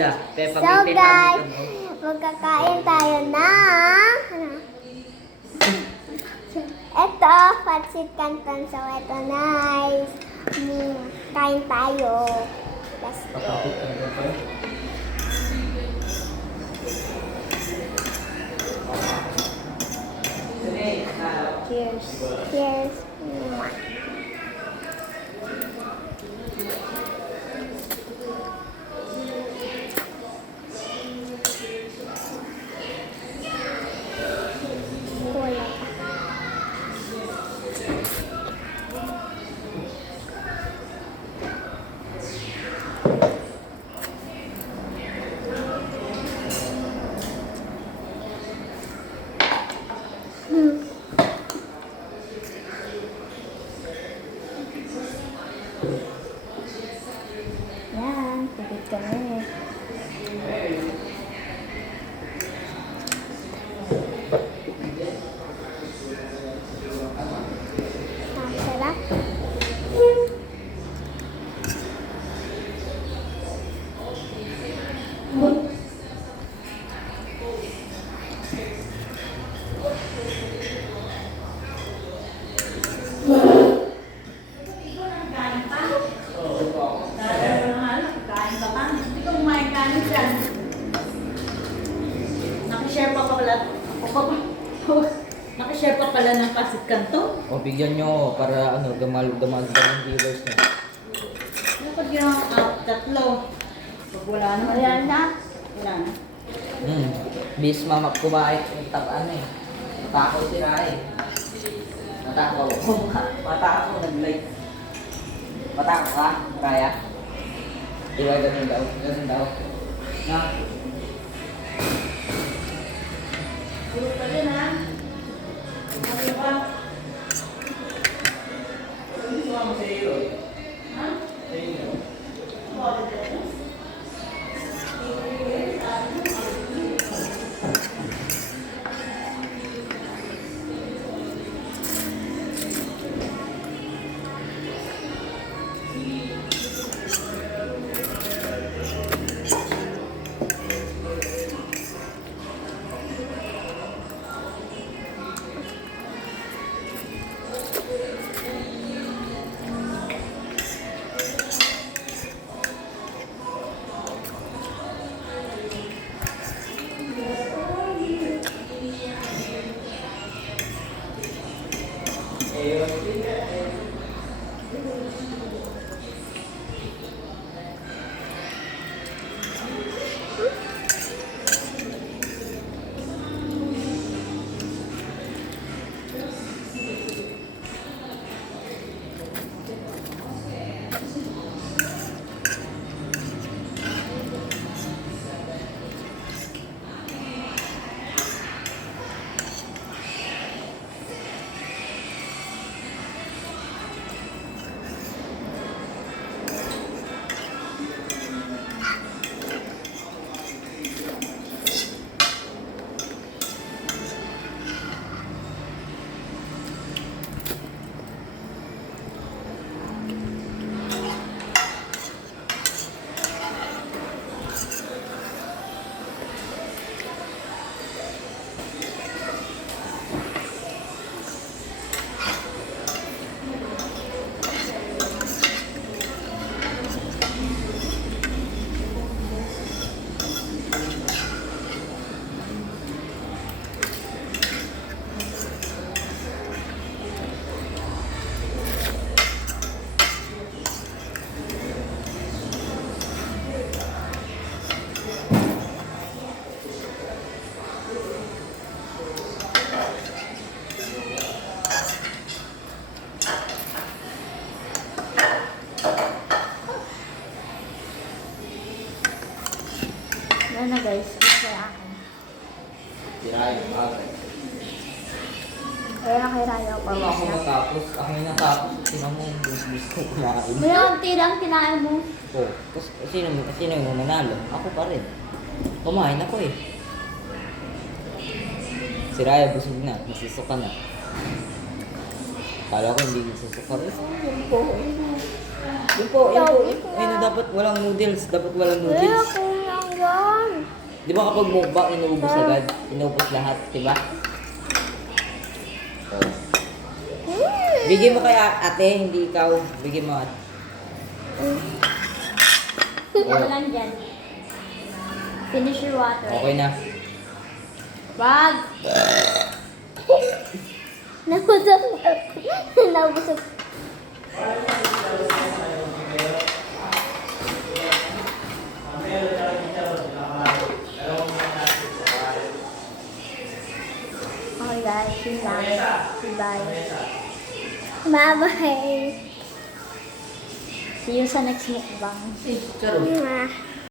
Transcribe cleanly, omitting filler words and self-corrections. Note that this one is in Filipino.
isda. Pepa, So guys, magkakain tayo ng ito, pancit canton. So ito nice. Kain tayo. Let's go. Cheers. Cheers. Mwah. Wala pa. Yan, pagod kami. Ang sarap. Nakishare pa pala. Nakishare pa pala ng pancit canton. O, bigyan nyo para dumagdag yung viewers nyo. Ano pag yung tatlo? Pag wala na. Wala na. Wala na. Bis mama kumain. Ano eh. Matakaw si Rai. Matakaw. Matakaw nag-like. Matakaw ka, Raya? Diba, ganun daw. Ganun daw. Na? Puro pa rin ha. Ano ba? Ha? Ano na guys, ito kay akin. Si Raya, bagay. Kaya kay Raya pa Ako ako matapos. Ako yung natapos. Tinan mo yung business ko kumain. May konti lang kinain mo. Oh, sino yung manalo? Ako pa rin. Kumain ako eh. Si Raya busog na. Nasusuka na. Kala ko hindi nasusuka. Yun po. Ayun na, dapat walang noodles. Dapat walang Kaya noodles. kung ang Di ba kapag mukbang, inuubos agad? Inuubos lahat, di ba? Oh. Bigyan mo kay ate, hindi ikaw. Bigyan mo ate. Ano lang dyan? Finish your water. Okay na. Wag! Nabusog ako. Nabusog. Okay guys, yun lang. Bye. Bye-bye. See you sa next mukbang. Eh, Charo. Mwah.